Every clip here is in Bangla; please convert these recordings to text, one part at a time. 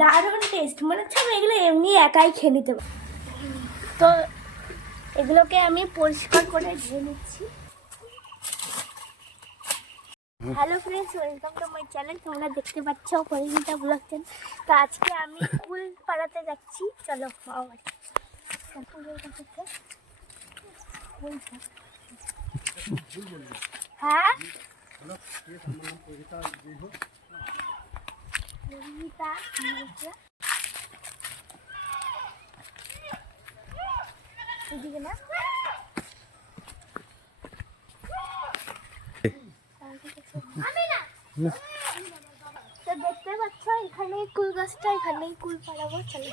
দারুণ টেস্ট, মনে হচ্ছে আমি এগুলো এমনি একাই খেয়ে নিতে পারি। তো এগুলোকে আমি পরিষ্কার করে ধুয়ে নিচ্ছি। Hello friends, welcome to my channel. তোমরা দেখতে পাচ্ছ পরিণীতা ব্লগ চ্যানেল। তো আজকে আমি কুল পাড়াতে যাচ্ছি। চলো আমার হ্যাঁ পরিণীতা এদিকে না, তো দেখতে পাচ্ছ এখানে কুল গাছটা, এখানেই কুল পাড়াবো। চলো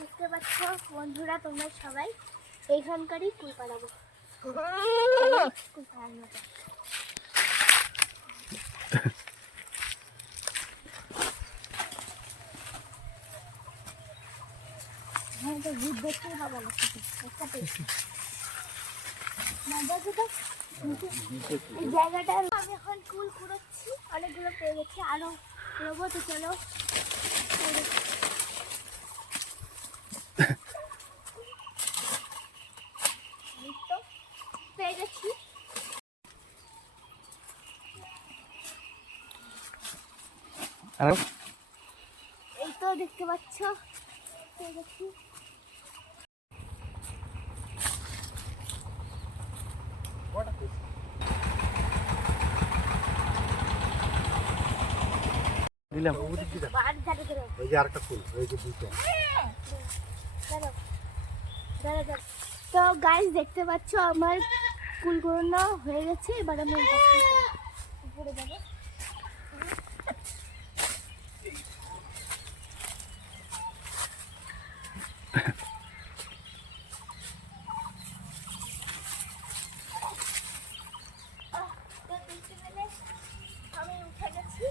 দেখতে পাচ্ছ বন্ধুরা, তোমরা সবাই এইখানকারই কুল পাড়াবো। কুল পাড়ানো এই জায়গাটা আমি এখন কুল কুড়োচ্ছি, অনেকগুলো পেয়ে গেছি, আরো কুড়োবো। তো চলো পেয়ে গেছি। এই তো দেখতে পাচ্ছ পেয়ে গেছি। দিলাম ওই যে আরেকটা ফুল, ওই যে দুটো। তো গাইস দেখতে পাচ্ছ আমার কুল কুড়ানো হয়ে গেছে। এবার আমি উপরে যাবো। আমি উঠে গেছি।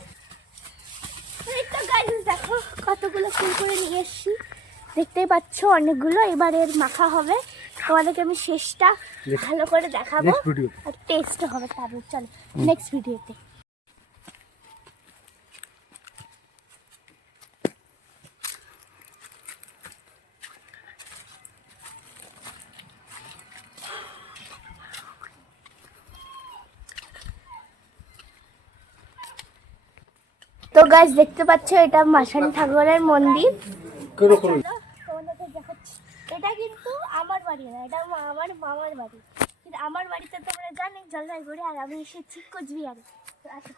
দেখো কতগুলো ফুল করে নিয়ে এসছি, দেখতেই পাচ্ছ অনেকগুলো। এবার এর মাখা হবে, তোমাদেরকে আমি শেষটা ভালো করে দেখাবো আর টেস্ট হবে। তারপর চলো নেক্সট ভিডিওতে। তো গাইস দেখতে পাচ্ছ এটা মাসানি ঠাকুরের মন্দির। তোমাদেরকে দেখাচ্ছি। এটা কিন্তু আমার বাড়ি না, এটা আমার মামার বাড়ি। কিন্তু আমার বাড়িতে তোমরা জানি জলপাইগুড়ি, আর আমি এসেছি কোচবিহারে। তো আসো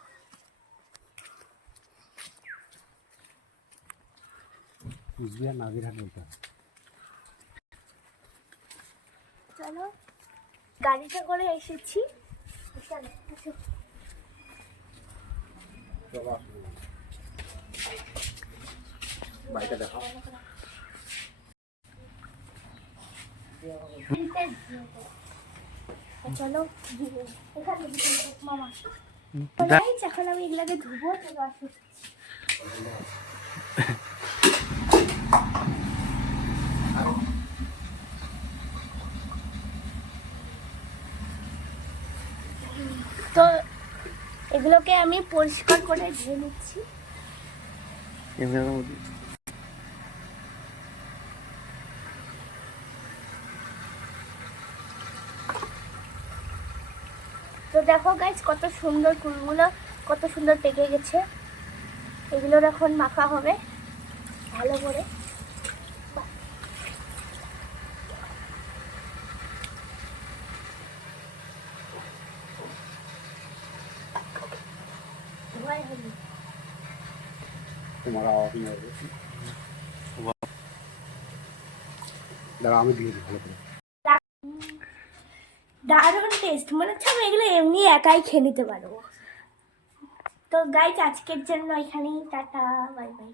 কুচবিহার নাজিরহাট বলতে হবে। চলো গাড়িতে করে এসেছি। চলো আসো। বাড়িটা দেখো। চলো এখানে মামা। এখন আমি এগুলাকে ধুবো। চলো আসো। তো এগুলোকে আমি পরিষ্কার করে ধুয়ে নিচ্ছি। তো দেখো গাইস কত সুন্দর কুলগুলো, কত সুন্দর পেকে গেছে। এগুলোর এখন মাখা হবে ভালো করে। তোমার আওয়াজ নিয়ে দাঁড়া, আমি দিয়ে দিই ভালো করে। দারুণ টেস্ট, মনে হচ্ছে আমি এগুলো এমনি একাই খেয়ে নিতে পারবো। তো গাইস আজকের জন্য এখানেই টাটা, বাই বাই।